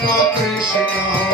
Krishna Krishna